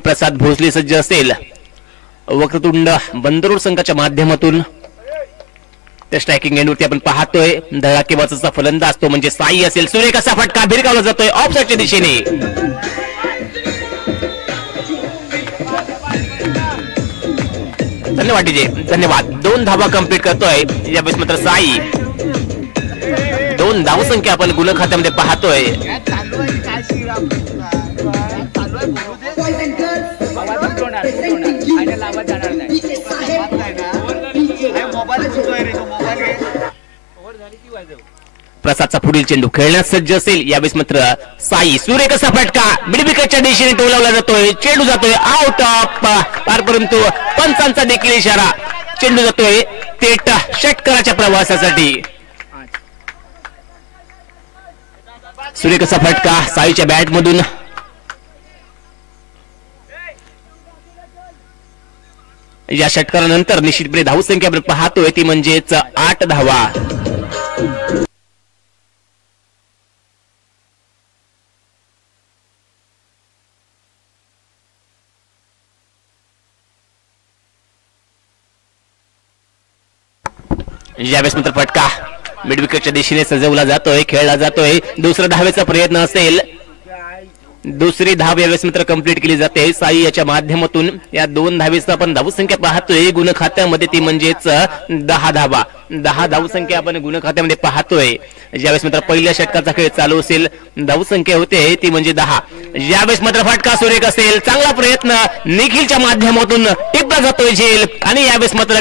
प्रसाद भोसले सज्ज असेल. वक्रतुंड बंदरोड संघाच्या माध्यमातून त्या स्ट्रायकिंग एंडवरती आपण पाहतोय धडाकेबाजचा फलंदाज तो म्हणजे साई असेल. सुरेख असा फटका भिरकावला जातोय ऑफ साइडच्या दिशेने. धन्यवाद डीजे, धन्यवाद. 2 धावा कंप्लीट करतोय यावेळेस मात्र साई. 2 धावसंख्या आपण गुण खात्यामध्ये पाहतोय. प्रसादचा पुढील चेंडू खेळण्यास सज्ज असेल यावेळेस मात्र साई. सुरेख असा फटका मिड विकेटच्या दिशेने टोलावला जातोय. चेंडू जातोय आउट ऑफ पार, परंतु पंचांचा देखील इशारा. चेंडू जातोय थेट षटकाराच्या प्रवासासाठी. सुरेख असा फटका साईच्या बॅट मधून. या षटकारानंतर निश्चितपणे धावसंख्या आपण पाहतोय ती म्हणजेच 8 धावा. यावेळेस मात्र फटका मिड विकेटच्या दिशेने सजवला जातोय, खेळला जातोय. दुसरा धावेचा प्रयत्न असेल. दुसरी धाव यावेळेस मात्र कंप्लीट केली जाते साई याच्या माध्यमातून. या 2 धावेचा आपण धावसंख्या पाहतोय गुण खात्यामध्ये ती म्हणजेच 10 धावा. 10 धावसंख्या आपण गुण खात्यामध्ये पाहतोय. ज्यावेळेस मात्र पहिल्या षटकाचा खेळ चालू असेल धावसंख्या होते ती म्हणजे 10. यावेळेस मात्र फटका सुरेख असेल. चांगला प्रयत्न निखिलच्या माध्यमातून टिपला जातोय झेल आणि यावेळेस मात्र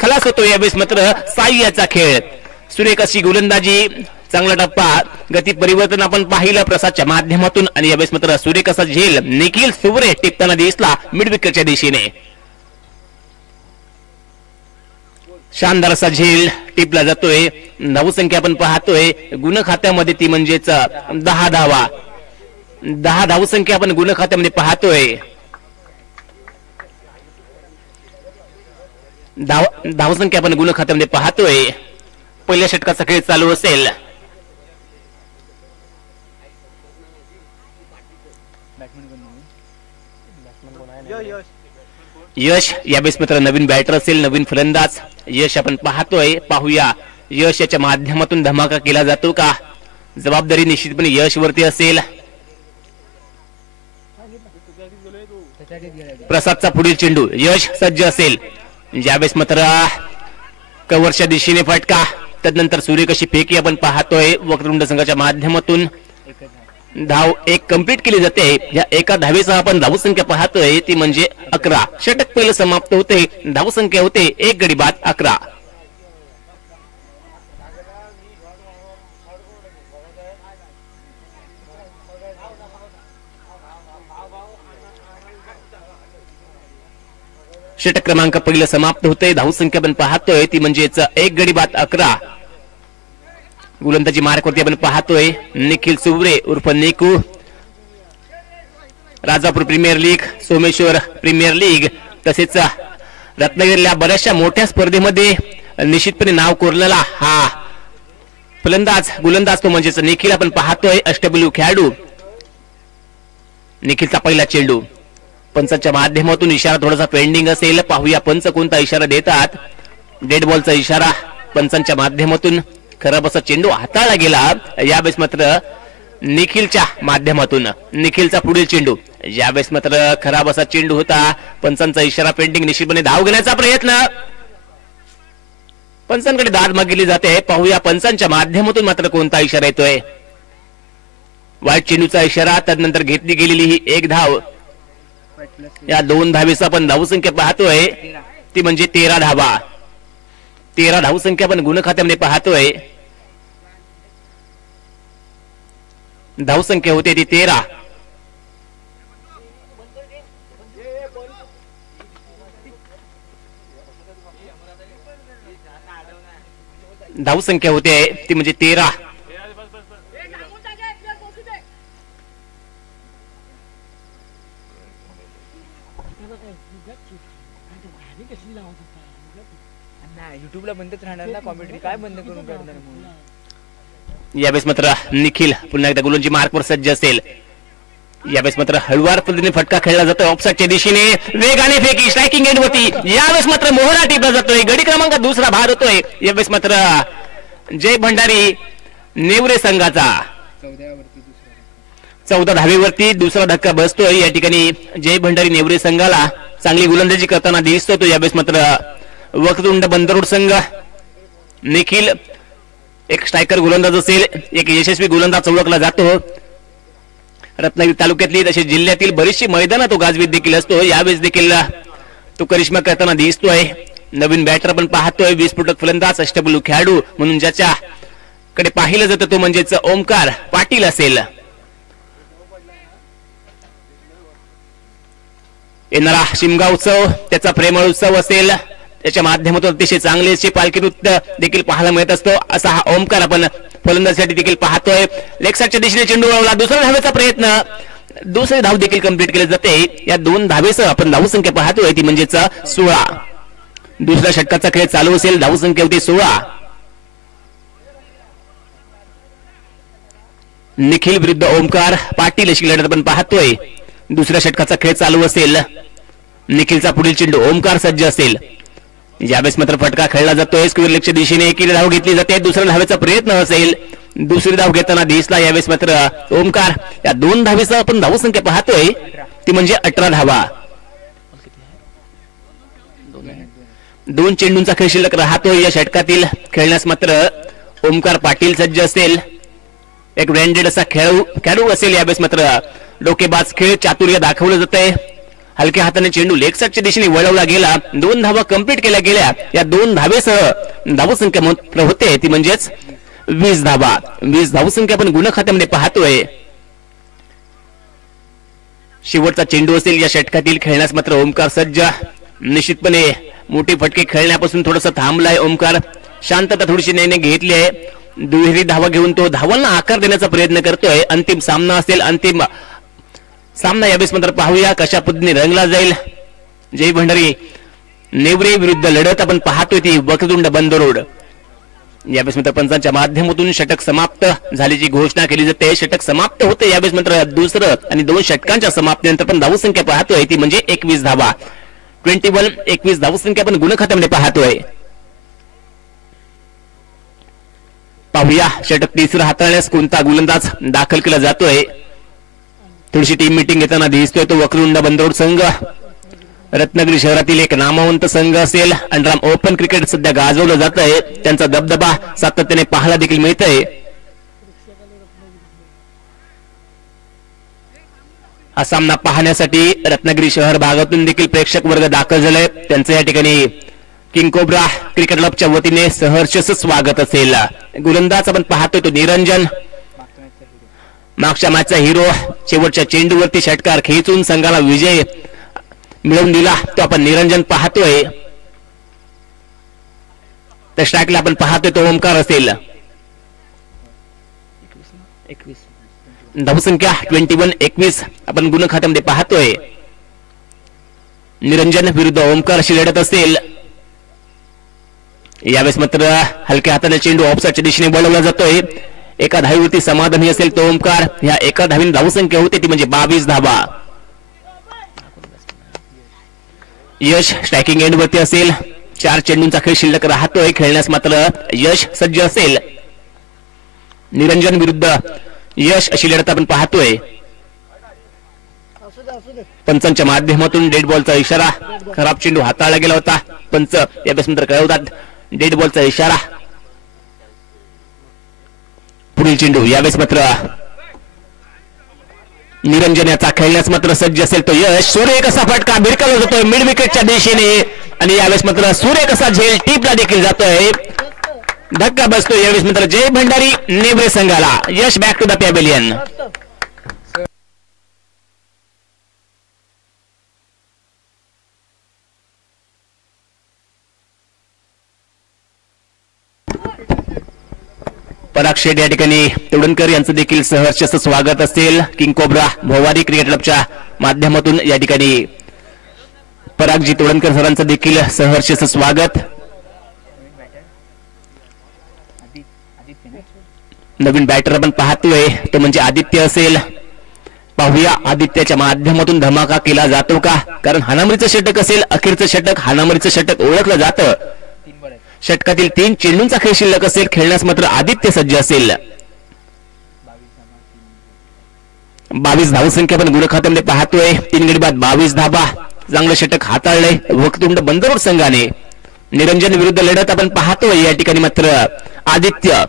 खलास होतोय यावेळेस मात्र साई याचा खेळ. सुरेख अशी गोलंदाजी, चांगला टप्पा, गती परिवर्तन आपण पाहिलं प्रसादच्या माध्यमातून आणि यावेळेस मात्र सुरेख असा झेल निखिल सुवरे टिपताना दिसला मिड विकेटच्या दिशेने. शानदार असा झेल टिपला जातोय. धावसंख्या आपण पाहतोय गुण खात्यामध्ये ती म्हणजेच 10 धावा. 10 धावसंख्या आपण गुण खात्यामध्ये पाहतोय. धावसंख्या आपण गुण खात्यामध्ये पाहतोय. पहिल्या षटकाचा खेळ चालू असेल. यश यावेळेस मात्र नवीन बॅटर असेल, नवीन फलंदाज. यश आपण पाहतोय, पाहूया यश याच्या माध्यमातून धमाका केला जातो का. जबाबदारी निश्चितपणे यश वरती असेल. प्रसादचा पुढील चेंडू यश सज्ज असेल. यावेळेस मात्र कव्हरच्या दिशेने फटका. त्यानंतर सुरेख अशी फेकी आपण पाहतोय वक्रतुंड संघाच्या माध्यमातून. धाव 1 कंप्लीट केली जाते. या एका धावेसह आपण धावसंख्या पाहतोय ती म्हणजे 11. षटक पहिलं समाप्त होते. धावसंख्या होते 1 गडी बाद 11. षटक क्रमांक पहिलं समाप्त होते. धावसंख्या आपण पाहतोय ती म्हणजेच 1 गडी बाद 11. गोलंदाजी मार्कवरती आपण पाहतोय निखिल सुवरे उर्फ Niku. Rajapur premier league, Someshwar premier league तसेच रत्नागिरीला बऱ्याचशा मोठ्या स्पर्धेमध्ये निश्चितपणे नाव कोरलेला हा फलंदाज गोलंदाज तो म्हणजेच निखिल आपण पाहतोय. अष्टबैलू खेळाडू. निखिलचा पहिला चेंडू पंचांच्या माध्यमातून इशारा थोडासा पेंडिंग असेल. पाहूया पंच कोणता इशारा देतात. डेड बॉलचा इशारा पंचांच्या माध्यमातून. खराब असा चेंडू हाताळला गेला यावेळेस मात्र निखिलच्या माध्यमातून. निखिलचा पुढील चेंडू यावेळेस मात्र खराब असा चेंडू होता. पंचांचा इशारा पेंडिंग. निश्चितपणे धाव घेण्याचा प्रयत्न. पंचांकडे दाद मागितली जाते. पाहूया पंचांच्या माध्यमातून मात्र कोणता इशारा येतोय. वाईट चेंडूचा इशारा. त्यानंतर घेतली गेलेली ही 1 धाव. या 2 धावेचा आपण धावसंख्या पाहतोय ती म्हणजे 13 धावा. 13 धावसंख्या आपण गुण खात्यामध्ये पाहतोय. धावसंख्या होते ती 13. धावसंख्या होते ती म्हणजे 13. युट्यूबला बंदच राहणार ना कॉमेंट्री. काय बंद करून काढणार म्हणून. यावेळेस मात्र निखिल पुन्हा एकदा गोलंदाजी मार्कवर सज्ज असेल. यावेळेस मात्र हळुवार पद्धतीने फटका खेळला जातोय ऑफसाईडच्या दिशेने, वेगाने फेकी स्ट्रायकिंग एंड वरती. यावेळेस मात्र मोहरा टिपला जातोय, गडी क्रमांक दुसरा बाद होतोय. यावेळेस मात्र जय भंडारी नेवरे संघाचा 14 धावेवरती दुसरा धक्का बसतोय. या ठिकाणी जय भंडारी नेवरे संघाला चांगली गोलंदाजी करताना दिसतो तो. यावेळेस मात्र वक्रतुंड बंदरोड संघ निखिल एक स्ट्रायकर गोलंदाज असेल, एक यशस्वी गोलंदाज ओळखला जातो. रत्नागिरी तालुक्यातली तसेच जिल्ह्यातील बरीचशी मैदानात तो गाजवीत देखील असतो. यावेळेस देखील तो करिश्मा करताना दिसतोय. नवीन बॅटर पण पाहतोय, विस्फोटक फलंदाज अष्टपैलू खेळाडू म्हणून ज्याच्याकडे पाहिलं जातं तो म्हणजेच ओमकार पाटील असेल. येणारा शिमगा उत्सव त्याचा प्रेमळ उत्सव असेल, त्याच्या माध्यमातून अतिशय चांगले पालखी नृत्य देखील पाहायला मिळत असतो. असा हा ओमकार आपण फलंदाजीसाठी देखील पाहतोय. लेग साईडच्या दिशेने चेंडू वळवला, दुसऱ्या धावेचा प्रयत्न, दुसरी धाव देखील कंप्लीट केली जाते. या दोन धावेसह आपण धावसंख्या पाहतोय ती म्हणजेच 16. दुसऱ्या षटकाचा खेळ चालू असेल, धावसंख्या होती 16. निखिल विरुद्ध ओमकार पाटील अशी लढत आपण पाहतोय. दुसऱ्या षटकाचा खेळ चालू असेल, निखिलचा पुढील चेंडू, ओमकार सज्ज असेल. यावेळेस मात्र फटका खेळला जातोय स्क्वेअर लेगच्या दिशेने, एकी धाव घेतली जाते, दुसऱ्या धावेचा प्रयत्न असेल, दुसरी धाव घेताना दिसला यावेळेस मात्र ओमकार. या दोन धावेसह आपण धावसंख्या पाहतोय ती म्हणजे 18 धावा. दोन चेंडूंचा खेळ शिल्लक राहतोय या षटकातील. खेळण्यास मात्र ओमकार पाटील सज्ज असेल, एक ब्रँडेड असा खेळाडू असेल. यावेळेस मात्र डोकेबाज खेळ चातुर्य दाखवलं जात आहे. हलक्या हाताने चेंडू लेग साईडच्या दिशेने वळवला गेला, 2 धावा कंप्लीट केल्या गेल्या. या 2 धावेसह धावसंख्या मात्र होते ती म्हणजेच 20 धावा. 20 धावसंख्या आपण गुण खात्यामध्ये पाहतोय. शेवटचा चेंडू असेल या षटकातील. खेळण्यास मात्र ओमकार सज्ज. निश्चितपणे मोठे फटके खेळण्यापासून थोडासा थांबलाय ओमकार, शांतता थोडीशी त्याने घेतली आहे. दुहेरी धावा घेऊन तो धावांना आकार देण्याचा प्रयत्न करतोय. अंतिम सामना असेल, अंतिम सामना यावेळेस मात्र पाहूया कशा पद्धतीने रंगला जाईल. जय भंडारी नेवरे विरुद्ध लढत आपण पाहतोय ती वक्रतुंड बंदरोड. यावेळेस मात्र पंचांच्या माध्यमातून षटक समाप्त झाल्याची घोषणा केली जाते. षटक समाप्त होते यावेळेस मात्र दुसरं आणि 2 षटकांच्या समाप्तीनंतर पण धावसंख्या पाहतोय ती म्हणजे 21 धावा. 21 धावसंख्या आपण गुण खात्यामध्ये पाहतोय. पाहूया षटक तिसरं हाताळण्यास कोणता गोलंदाज दाखल केला जातोय. थोडीशी टीम मीटिंग घेताना दिसतोय तो वक्रतुंड बंदरोड संघ. रत्नागिरी शहरातील एक नामवंत संघ असेल. अंडराम ओपन क्रिकेट सध्या गाजवलं जात आहे, त्यांचा दबदबा सातत्याने पाहायला देखील मिळतंय. हा सामना पाहण्यासाठी रत्नागिरी शहर भागातून देखील प्रेक्षक वर्ग दाखल झालाय. त्यांचं या ठिकाणी किंग कोब्रा क्रिकेट क्लबच्या वतीने सहर्ष स्वागत असेल. गोलंदाज आपण पाहतोय तो निरंजन, मागच्या मॅचचा हिरो. शेवटच्या चेंडूवरती षटकार खेचून संघाला विजय मिळवून दिला तो आपण निरंजन पाहतोय. तर स्ट्राईकला आपण पाहतोय तो ओमकार असेल. धावसंख्या 21 आपण गुण खात्यामध्ये पाहतोय. निरंजन विरुद्ध ओमकार अशी लढत असेल. यावेळेस मात्र हलक्या हाताने चेंडू ऑफसाईडच्या दिशेने वळवला जातोय. एका धावीवरती समाधानी असेल तो ओमकार. ह्या एका धावीने धावसंख्या होते ती म्हणजे 22 धावा. यश स्ट्रायकिंग एंड वरती असेल. 4 चेंडूंचा खेळ शिल्लक राहतोय. खेळण्यास मात्र यश सज्ज असेल. निरंजन विरुद्ध यश अशी लढत आपण पाहतोय. पंचांच्या माध्यमातून डेड बॉलचा इशारा. खराब चेंडू हाताळला गेला होता. पंच यावेळेस नंतर कळवतात डेड बॉलचा इशारा. पुढील चेंडू यावेळेस मात्र निरंजन याचा खेळण्यास मात्र सज्ज असेल तो यश. सूर्य कसा फटका भिरकावला जातोय मिड विकेटच्या दिशेने आणि यावेळेस मात्र सूर्य कसा झेल टीपला देखील जातोय. धक्का बसतोय यावेळेस मात्र जय भंडारी नेवरे संघाला. यश बॅक टू द पॅव्हिलियन. पराग शेठ या ठिकाणी तोडणकर यांचं देखील सहर्ष स्वागत असेल. किंग कोब्रा भोवारी क्रिकेट क्लबच्या माध्यमातून या ठिकाणी परागजी तोडणकर सरांचं देखील सहर्ष स्वागत. नवीन बॅटर आपण पाहतोय तो म्हणजे आदित्य असेल. पाहूया आदित्याच्या माध्यमातून धमाका केला जातो का, कारण हाणामारीचं षटक असेल, अखेरचं षटक हाणामारीचं षटक ओळखलं जातं. 3 बॉल आहेत. षटकातील 3 चेंडूंचा खेळ शिल्लक असेल, खेळण्यास मात्र आदित्य सज्ज असेल. 22 धावसंख्या पण गुणखात्यामध्ये पाहतोय. 3 गडी बाद 22 धाबा. चांगलं षटक हाताळलंय वक्रतुंड बंदरोड संघाने. निरंजन विरुद्ध लढत आपण पाहतोय. या ठिकाणी मात्र आदित्य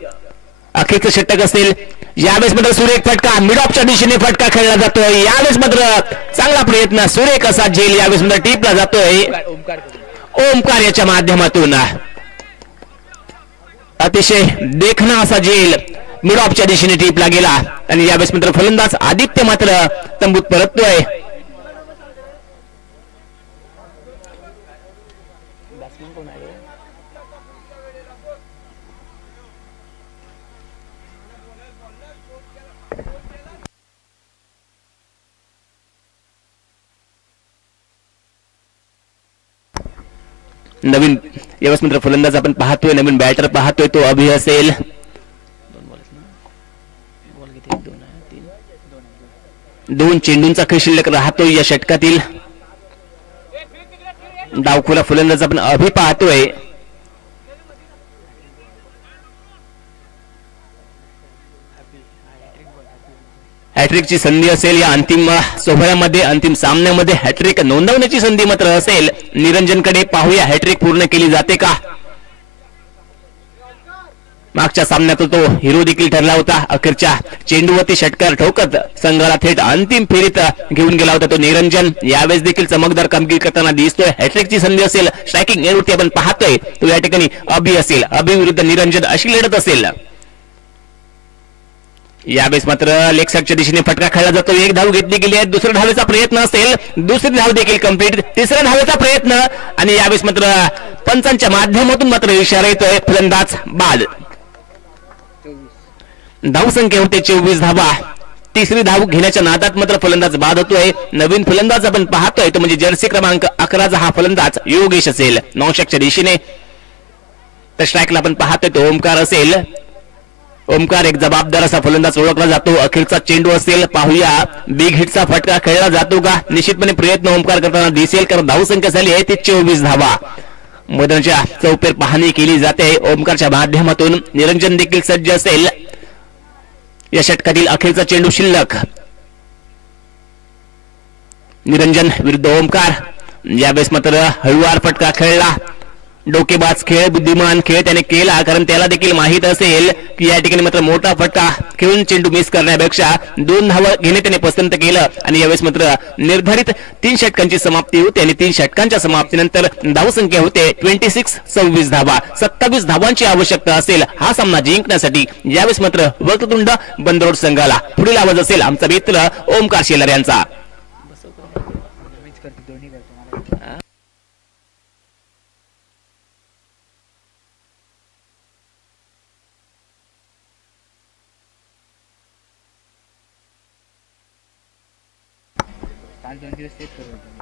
अखेरचं षटक असेल. यावेळेस मात्र सुरेख फटका मिड ऑफच्या दिशेने फटका खेळला जातोय. यावेळेस मात्र चांगला प्रयत्न सुरेख असा झेल यावेळेस मात्र टीपला जातोय ओमकार याच्या माध्यमातून. अतिशय देखणा असा झेल मिड ऑफच्या दिशेने टीपला गेला आणि यावेळेस मात्र फलंदाज आदित्य मात्र तंबूत परततोय. बॅट्समन कोण आहे? नवीन यावेळेस मात्र फलंदाज आपण पाहतोय. नवीन बॅटर पाहतोय तो अभि असेल. 2 चेंडूंचा खेळ शिल्लक राहतोय या षटकातील. डावखोरा फलंदाज आपण अभि पाहतोय. हॅट्रिकची संधी असेल या अंतिम सोहळ्यामध्ये, अंतिम सामन्यामध्ये हॅट्रिक नोंदवण्याची संधी मात्र असेल निरंजनकडे. पाहूया हॅट्रिक पूर्ण केली जाते का. मागच्या सामन्यात तो हिरो देखील ठरला होता. अखेरच्या चेंडूवरती षटकार ठोकत संघाला थेट अंतिम फेरीत घेऊन गेला होता तो निरंजन. यावेळेस देखील चमकदार कामगिरी करताना दिसतोय. हॅट्रिकची संधी असेल. स्ट्रायकिंग एंडवरती आपण पाहतोय तो या ठिकाणी अभि असेल. अभि विरुद्ध निरंजन अशी लढत असेल. यावेळेस मात्र लेग साईडच्या दिशेने फटका खेळला जातो. 1 धाव घेतली गेली आहे. दुसऱ्या धावेचा प्रयत्न असेल. दुसरी धाव देखील कंप्लीट. तिसऱ्या धावेचा प्रयत्न आणि यावेळेस मात्र पंचांच्या माध्यमातून मात्र इशारा येतोय फलंदाज बाद. धाव संख्या होते 24 धावा. तिसरी धाव घेण्याच्या नादात मात्र फलंदाज बाद होतोय. नवीन फलंदाज आपण पाहतोय तो म्हणजे जर्सी क्रमांक 11 हा फलंदाज योगेश असेल. नॉनस्ट्राईकच्या दिशेने तर स्ट्राईकला आपण पाहतोय तो ओमकार असेल. ओमकार एक जबाबदार असा फलंदाज ओळखला जातो. अखेरचा चेंडू असेल. पाहूया बिग हिटचा फटका खेळला जातो का. निश्चितपणे प्रयत्न ओमकार करताना दिसेल, कारण धावसंख्या झाली आहे ती 24 धावा. मैदानाच्या चौपेर पाहणी केली जाते ओमकारच्या माध्यमातून. निरंजन देखील सज्ज असेल. या षटकातील अखेरचा चेंडू शिल्लक. निरंजन विरुद्ध ओमकार. यावेळेस मात्र हळुवार फटका खेळला. डोकेबाज खेळ, बुद्धिमान खेळ त्याने केला, कारण त्याला देखील माहित असेल की या ठिकाणी मात्र मोठा फटका खेळून चेंडू मिस करण्यापेक्षा 2 धावा घेणे त्याने पसंत केलं. आणि यावेळेस मात्र निर्धारित 3 षटकांची समाप्ती होते आणि 3 षटकांच्या समाप्तीनंतर धावसंख्या होते 26 धावा. 27 धावांची आवश्यकता असेल हा सामना जिंकण्यासाठी. यावेळेस मात्र वक्रतुंड बंदरोड संघाला. पुढील आवाज असेल आमचा मित्र ओमकार शेलार यांचा. आज 2 दिवस तेच करत होतो.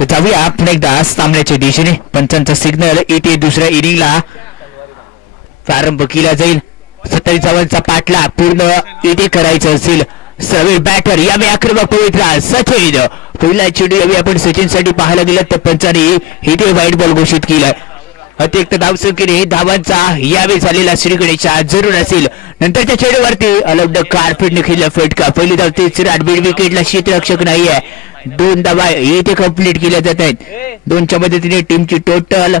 तर जाऊया पुन्हा एकदा सामन्याच्या दिशेने. पंचांचा सिग्नल इथे दुसऱ्या इनिंगला प्रारंभ केला जाईल. 27 धावांचा पाठला पूर्ण इथे करायचं असेल. सर्व बॅटर यावे आक्रमक पवित्रा सचिन. पहिला चेंडू यावे आपण सचिनसाठी पाहायला गेलं तर पंचाने इथे वाईट बॉल घोषित केलाय. अतिरिक्त धावसंख्येने धावांचा यावे झालेला श्रीगणेशा जरूर असेल. नंतरच्या चेंडूवरती अलौड कार्पेटने खेळला फटका. पहिली धाव तिसऱ्या बीड विकेटला क्षेत्ररक्षक नाहीये. 2 धावा इथे कंप्लीट केल्या जात आहेत. 2च्या मदतीने टीमची टोटल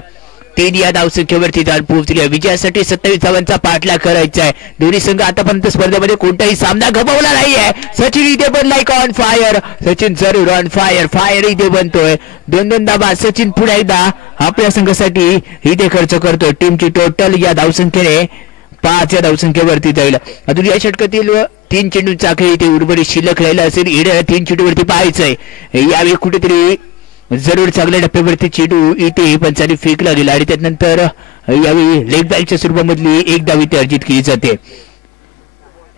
3 या धावसंख्येवरती जाऊन पोहोचली आहे. विजयासाठी 27 धावांचा पाठलाग करायचा आहे. दोन्ही संघ आतापर्यंत स्पर्धेमध्ये कोणताही सामना गमावला नाहीये. सचिन इथे पण लाईक ऑन फायर. सचिन जरूर ऑन फायर. फायर इथे बनतोय. 2 धावा सचिन पुन्हा एकदा आपल्या संघासाठी इथे खर्च करतोय. टीमची टोटल या धावसंख्येने 5 या धावसंख्येवरती जाईल. अजून या षटकातील 3 चेंडूंचा खेळ इथे उर्वरित शिल्लक राहिला असेल. येणाऱ्या 3 चेंडूवरती पाहायचंय. यावेळी कुठेतरी जरूर चांगल्या टप्प्यावरती चेंडू इथे पंचाने फेकला गेला आणि त्यानंतर यावेळी लेग बॅकच्या स्वरूपामधली एक धाव इथे अर्जित केली जाते.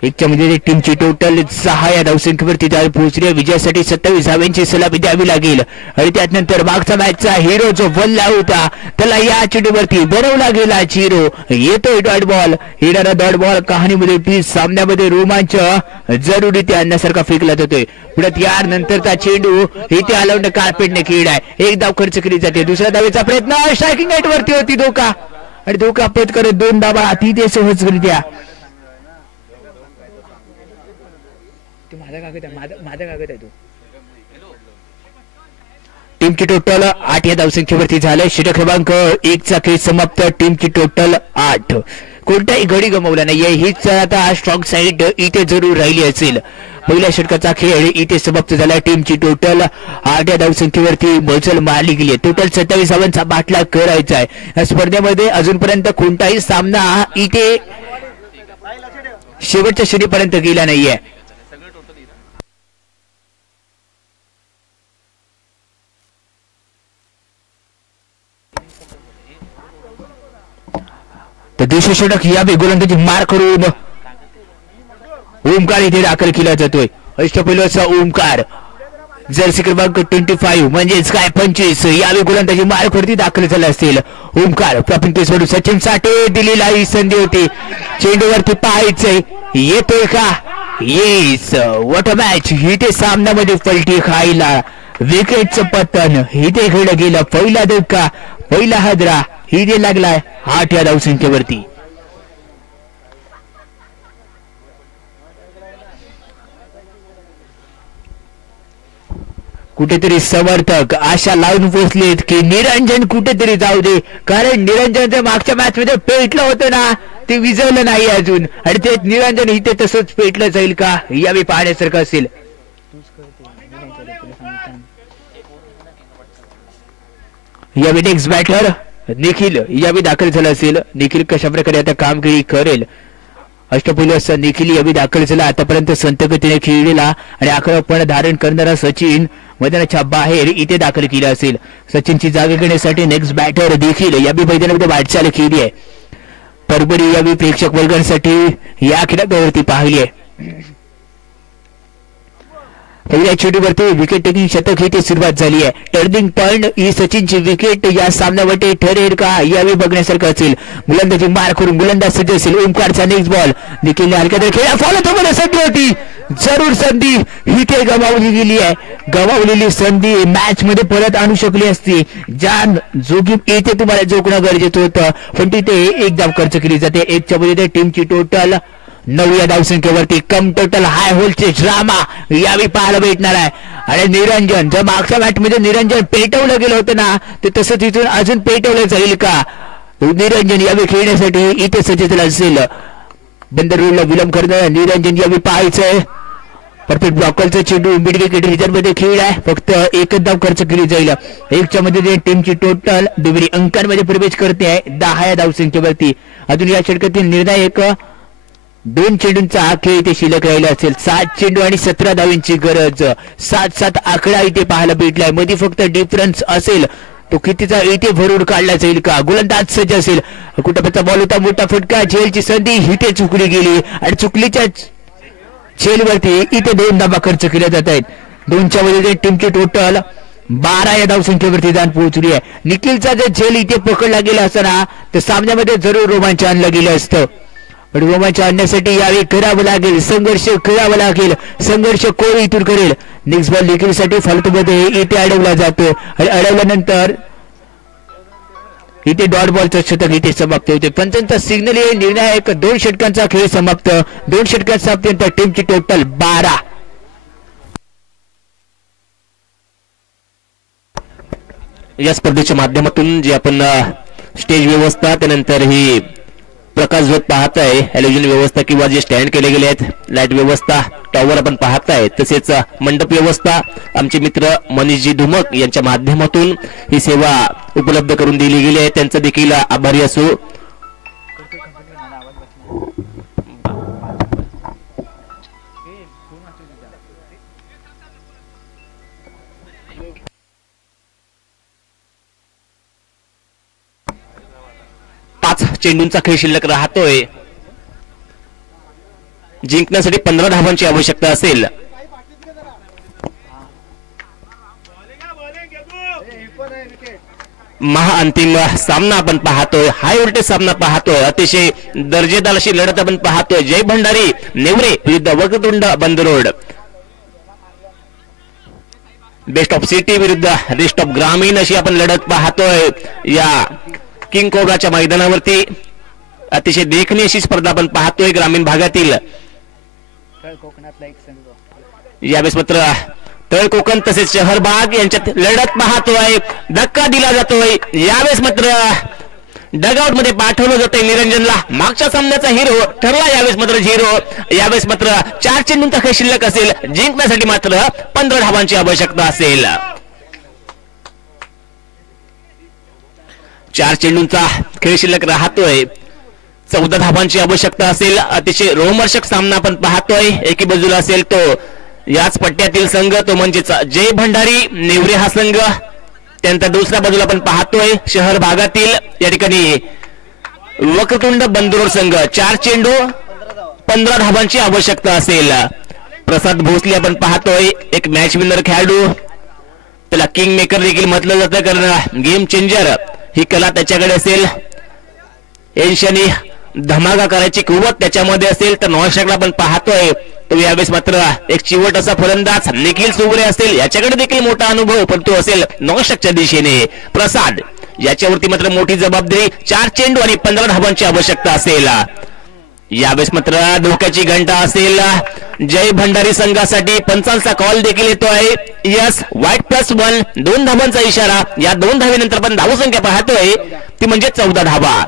1च्या मध्ये टीमची टोटल 6 या धावसंख्येवरती जाऊन पोहोचली. विजयासाठी 27 धावांची सलामी द्यावी लागेल आणि त्यानंतर मागचा मॅचचा हिरो जो वल्ला होता त्याला या चेंडूवरती बनवला गेला. चिरो येतोय डॉट बॉल. येणारा डॉट बॉल कहाणीमध्ये ती सामन्यामध्ये रोमांच जरुरीत्या आणण्यासारखा फेकला जातोय. पुढे यार नंतरचा चेंडू इथे अलाउड कार्पेटने खेळलाय. एक धाव खर्च केली जाते. दुसऱ्या धावेचा प्रयत्न स्ट्रायकिंग नेट वरती होती. धोका आणि धोका पत्करत 2 धावा अतिशय सहजरित्या. माझा कागद आहे तो. टीमची टोटल 8 या धावसंख्येवरती झालंय. षटक क्रमांक 1 चा खेळ समाप्त. टीमची टोटल 8. कोणताही गडी गमावला नाहीये. हीच आता स्ट्रॉंग साईड इथे जरूर राहिली असेल. पहिल्या षटकाचा खेळ इथे समाप्त झाला. टीमची टोटल 8 या धावसंख्येवरती मजल मारली गेली. टोटल 27 धावांचा पाठलाग करायचा आहे. या स्पर्धेमध्ये अजूनपर्यंत कोणताही सामना इथे शेवटच्या श्रेणीपर्यंत गेला नाहीये. तर दुसरे षटक या गोलंदाजी मार करून ओमकार इथे दाखल केला जातोय. अष्टपैलूचा ओमकार जर्सी क्रमांक 25 म्हणजेच काय 25 यावेळी गोलंदाजी मार्कवरती दाखल झाला असेल. ओमकार प्रॉफिट सोडून सचिन साठी दिलेला ही संधी होती. चेंडूवरती पाहायचंय येतोय का. Yes what a match. इथे सामन्यामध्ये पलटी खायला विकेटचं पतन इथे खेळलं गेलं. पहिला धक्का पहिला हादरा इथे लागलाय 8 या धावसंख्येवरती. कुठेतरी समर्थक आशा लावून पोचलेत की निरंजन कुठेतरी जाऊ दे. कारण निरंजनच्या मागच्या मॅच मध्ये पेटलं होतं ना ते विजवलं नाही अजून. आणि ते निरंजन इथे तसंच पेटलं जाईल का यावेळी पाहण्यासारखं असेल. यावेळी नेक्स्ट बॅटर निखिल यावेळी दाखल झाला असेल. निखिल कशा प्रकारे आता कामगिरी करेल. अष्टपैलू असा निखिल यावेळी दाखल झाला. आतापर्यंत संतगतीने खेळलेला आणि आक्रमण धारण करणारा सचिन मैदानाच्या बाहेर इथे दाखल केला असेल. सचिनची जागा घेण्यासाठी नेक्स्ट बॅटर देखील यावेळी मैदानामध्ये वाटचाल केली आहे. परभणी यावेळी प्रेक्षक वर्गांसाठी या खेळावरती पाहिली आहे. पहिल्या चेंडूवरती विकेट टेकिंग शतक ही सुरुवात झाली आहे. टर्निंग पॉइंट ही सचिनची विकेट या सामन्यामध्ये ठरेल का यावेळी बघण्यासारखं असेल. गोलंदाजी मार करून गोलंदाज सज्ज असेल. ओमकारचा नेक्स्ट बॉल निखिलने हलक्या खेळा फॉलो थोडं संधी होती. जरूर संधी इथे गमावली गेली आहे. गमावलेली संधी मॅच मध्ये परत आणू शकली असती. जान जोगी इथे तुम्हाला जोखणं गरजेचं होतं पण तिथे एक धाव खर्च केली जाते. 1च्या मध्ये टीमची टोटल 9 या धावसंख्येवरती कम टोटल हाय व्होल्टेज ड्रामा यावेळी पाहायला भेटणार आहे. आणि निरंजन जर मागच्या मॅच मध्ये निरंजन पेटवलं गेलं होतं ना ते तसं तिथून अजून पेटवलं जाईल का. निरंजन यावेळी खेळण्यासाठी इथे सज्ज झाला असेल. बंदर रोडला विलंब करणार निरंजन यावेळी पाहायचंय. परफेक्ट ब्लॉकरचा चेंडू मिड विकेट रिझर्व मध्ये खेळ आहे. फक्त एकच धाव खर्च केली जाईल. 1च्या मध्ये टीमची टोटल दुबरी अंकांमध्ये प्रवेश करते आहे 10 या धावसंख्येवरती. अजून या षटकातील निर्णायक 2 चेंडूंचा खेळ इथे शिल्लक राहिला असेल. 7 चेंडू आणि 17 धावांची गरज. 7-7 आकडा इथे पाहायला भेटलाय. मध्ये फक्त डिफरन्स असेल तो कितीचा इथे भरून काढला जाईल का. गोलंदाज सज्ज असेल. कुटुंबाचा बॉल होता मोठा फटका. झेलची संधी इथे चुकली गेली आणि चुकलीच्या झेलवरती इथे 2 धावा खर्च केल्या जात आहेत. 2च्या मध्ये टीमची टोटल 12 या धावसंख्येवरती जाऊन पोहोचली आहे. निखिलचा जर झेल इथे पकडला गेला असताना तर सामन्यामध्ये जरूर रोमांच आणलं गेलं असतं. पण रोमांच आणण्यासाठी यावेळी करावं लागेल, संघर्ष करावा लागेल. संघर्ष कोण इथून करेल. नेक्स्ट बॉल निखिलसाठी फालतूमध्ये इथे अडवला जातोय आणि अडवल्यानंतर इथे डॉट बॉलचं षटक इथे समाप्त होते. पंचांचा सिग्नल हे निर्णायक 2 षटकांचा खेळ समाप्त. 2 षटकात समाप्त. टीमची टोटल 12. या स्पर्धेच्या माध्यमातून जे आपण स्टेज व्यवस्था त्यानंतर ही प्रकाश झोत पाहताय, हॅलोजन व्यवस्था किंवा जे स्टँड केले गेले आहेत, लाईट व्यवस्था, टॉवर आपण पाहताय, तसेच मंडप व्यवस्था आमचे मित्र मनीषजी धुमक यांच्या माध्यमातून ही सेवा उपलब्ध करून दिली गेली आहे. त्यांचा देखील आभारी असू. चेंडूंचा खेळ शिल्लक राहतोय. जिंकण्यासाठी 15 धावांची आवश्यकता असेल. महाअंतिम सामना आपण पाहतोय. हाय व्होल्टेज सामना पाहतोय. अतिशय दर्जेदार अशी लढत आपण पाहतोय. जय भंडारी नेवरे विरुद्ध वक्रतुंड बंदरोड. बेस्ट ऑफ सिटी विरुद्ध रेस्ट ऑफ ग्रामीण अशी आपण लढत पाहतोय. या किंग कोब्राच्या मैदानावरती अतिशय देखणी अशी स्पर्धा आपण पाहतोय. ग्रामीण भागातील यावेळेस मात्र तळ कोकण तसेच शहर भाग यांच्यात लढत पाहतोय. धक्का दिला जातोय. यावेळेस मात्र डगआउट मध्ये पाठवलं जातंय निरंजनला. मागच्या सामन्याचा हिरो ठरला यावेळेस मात्र झिरो. यावेळेस मात्र 4 चेंडूंचा खेळ शिल्लक असेल. जिंकण्यासाठी मात्र 15 धावांची आवश्यकता असेल. 4 चेंडूंचा खेळ शिल्लक राहतोय. 14 धावांची आवश्यकता असेल. अतिशय रोमहर्षक सामना आपण पाहतोय. एकी बाजूला असेल तो याच पट्ट्यातील संघ, तो म्हणजेच जय भंडारी नेवरे हा संघ. त्यानंतर दुसऱ्या बाजूला आपण पाहतोय शहर भागातील या ठिकाणी वक्रतुंड बंदरोड संघ. 4 चेंडू 15 धावांची आवश्यकता असेल. प्रसाद भोसले आपण पाहतोय, एक मॅच विनर खेळाडू. त्याला किंग मेकर देखील म्हटलं जातं, कारण गेम चेंजर ही कला त्याच्याकडे असेल. एनशनी धमाका करायची कुवत त्याच्यामध्ये असेल. तर नॉनस्टॉपला आपण पाहतोय तो यावेळेस मात्र एक चिवट असा फलंदाज निखिल सुवरे असेल, याच्याकडे देखील मोठा अनुभव, पण तो असेल नॉनस्टॉपच्या दिशेने प्रसाद. याच्यावरती मात्र मोठी जबाबदारी. 4 चेंडू आणि 15 धावांची आवश्यकता असेल. यावेळेस मात्र धोक्याची घंटा असेल जय भंडारी संघासाठी. पंचांचा कॉल देखील येतो आहे. यस, व्हाईट +1 2 धावांचा इशारा. या 2 धावेनंतर आपण धावसंख्या पाहतोय ती म्हणजे 14 धावा.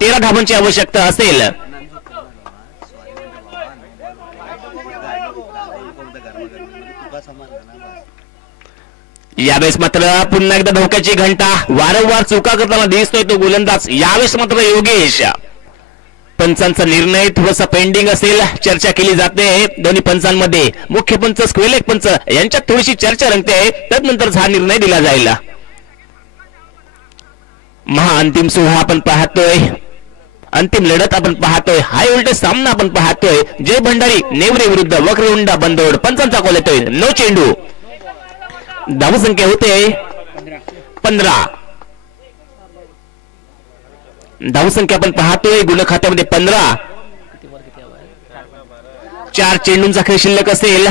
13 धावांची आवश्यकता असेल. यावेळेस मात्र पुन्हा एकदा धोक्याची घंटा. वारंवार चुका करताना दिसतोय तो गोलंदाज. यावेळेस मात्र योगेश. पंचांचा निर्णय थोडासा पेंडिंग असेल. चर्चा केली जाते दोन्ही पंचांमध्ये. मुख्य पंच, स्क्वेलेक पंच यांच्यात थोडीशी चर्चा रंगते. त्यानंतर हा निर्णय दिला जाईल. महाअंतिम सोहळा आपण पाहतोय. अंतिम लढत आपण पाहतोय. हाय व्होल्टेज सामना आपण पाहतोय. जय भंडारी नेवरे विरुद्ध वक्रतुंड बंदरोड. पंचांचा कॉल येतोय. 9 चेंडू. धावसंख्या होते 15. धावसंख्या आपण पाहतोय गुण खात्यामध्ये 15. 4 चेंडूंचा खेळ शिल्लक असेल.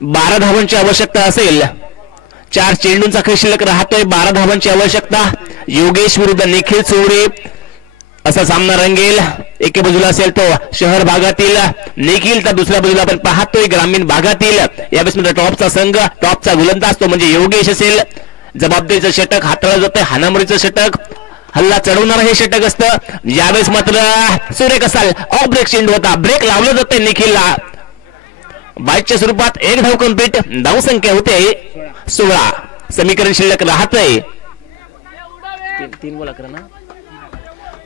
12 धावांची आवश्यकता असेल. 4 चेंडूंचा खेळ शिल्लक राहतोय. 12 धावांची आवश्यकता. योगेश विरुद्ध निखिल चोरे असा सामना रंगेल. एके बाजूला असेल तो शहर भागातील निखिल, तर दुसऱ्या बाजूला आपण पाहतोय ग्रामीण भागातील यावेळेस म्हणजे टॉपचा संघ. टॉपचा गोलंदाज तो म्हणजे योगेश असेल. जबाबदारीचं षटक हाताळलं जातं. हाणामारीचं षटक, हल्ला चढवणारं हे षटक असतं. यावेळेस मात्र सुरेख असाल ऑफ ब्रेक चेंडू होता. ब्रेक लावलं जातंय निखिलला. बाईटच्या स्वरूपात 1 धाव कंप्लीट. धावसंख्या होते 16. समीकरण शिल्लक राहतंय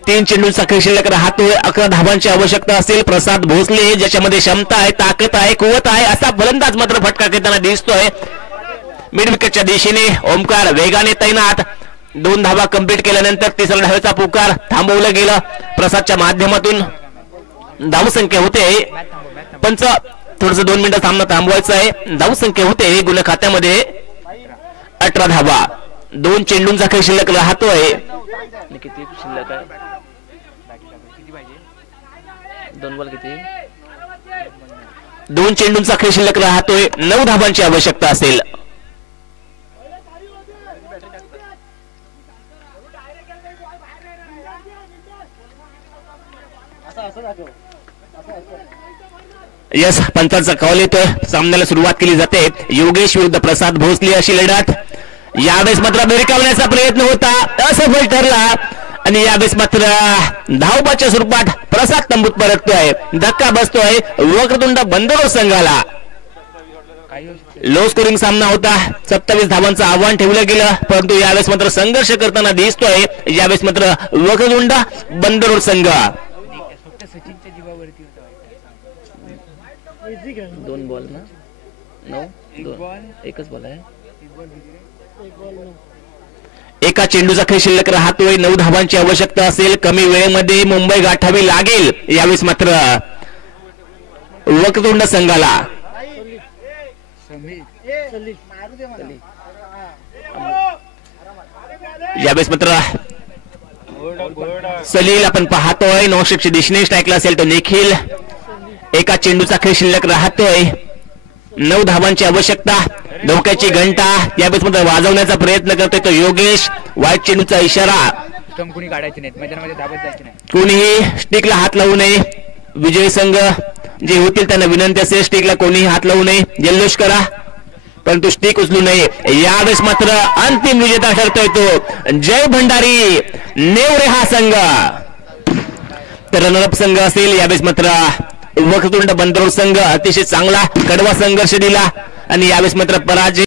3 चेंडूंचा खेळ शिल्लक राहतोय. 11 धावांची आवश्यकता असेल. प्रसाद भोसले ज्याच्यामध्ये क्षमता आहे, ताकद आहे, कुवत आहे असा फलंदाज मात्र फटका घेताना दिसतोय. मिड विकेटच्या दिशेने ओमकार वेगाने तैनात. 2 धावा कंप्लीट केल्यानंतर तिसऱ्या धावेचा पुकार थांबवलं गेलं प्रसादच्या माध्यमातून. धावसंख्या होते पंच थोडस 2 मिनिटं सामना थांबवायचा आहे. धाव संख्या होते गुण खात्यामध्ये 18 धावा. 2 चेंडूंचा खेळ शिल्लक राहतोय. किती शिल्लक आहे? किती पाहिजे? 2 बॉल किती? 2 चेंडूंचा खेळ शिल्लक राहतोय. 9 धावांची आवश्यकता असेल. यस, पंचांचा कॉल येतोय. सामन्याला सुरुवात केली जाते. योगेश विरुद्ध प्रसाद भोसले अशी लढत. यावेळेस मात्र भिरकावण्याचा प्रयत्न होता, असफल ठरला. आणि यावेळेस मात्र धावबाच्या स्वरूपात प्रसाद तंबूत परततोय. धक्का बसतोय वक्रतुंड बंदरो संघाला. लो स्कोरिंग सामना होता. 27 धावांचं आव्हान ठेवलं गेलं, परंतु यावेळेस मात्र संघर्ष करताना दिसतोय. यावेळेस मात्र वक्रतुंड बंदरो संघ. सचिनच्या जीवावरती होता. 2 बॉल ना? 9 बॉल, एकच बॉल आहे. एका चेंडूचा खेळ शिल्लक राहतोय. 9 धावांची आवश्यकता असेल. कमी वेळेमध्ये मुंबई गाठावी लागेल. यावेळेस मात्र वक्रतुंड संघाला. यावेळेस मात्र सलील आपण पाहतोय. नॉनस्ट्राईकच्या दिशेने स्ट्राईकला असेल तो निखिल. एका चेंडूचा खेळ शिल्लक राहतोय. 9 धावांची आवश्यकता. धोक्याची घंटा यावेळेस मात्र वाजवण्याचा प्रयत्न करतोय तो योगेश. वाईट चेंडूचा इशारा. स्टंप कोणी काढायचे नाहीत, मैदानामध्ये दाबत जायचे नाही. कोणीही स्टिकला हात लावू नये. विजयी संघ जे होतील त्यांना विनंती असेल, स्टिकला कोणीही हात लावू नये. जल्लोष करा परंतु स्टिक उचलू नये. यावेळेस मात्र अंतिम विजेता ठरतोय तो जय भंडारी नेवरे हा संघ. तर रनरअप संघ असेल यावेळेस मात्र वक्रतुंड बंदरो संघ. अतिशय चांगला कडवा संघर्ष दिला आणि यावेळेस मात्र पराजय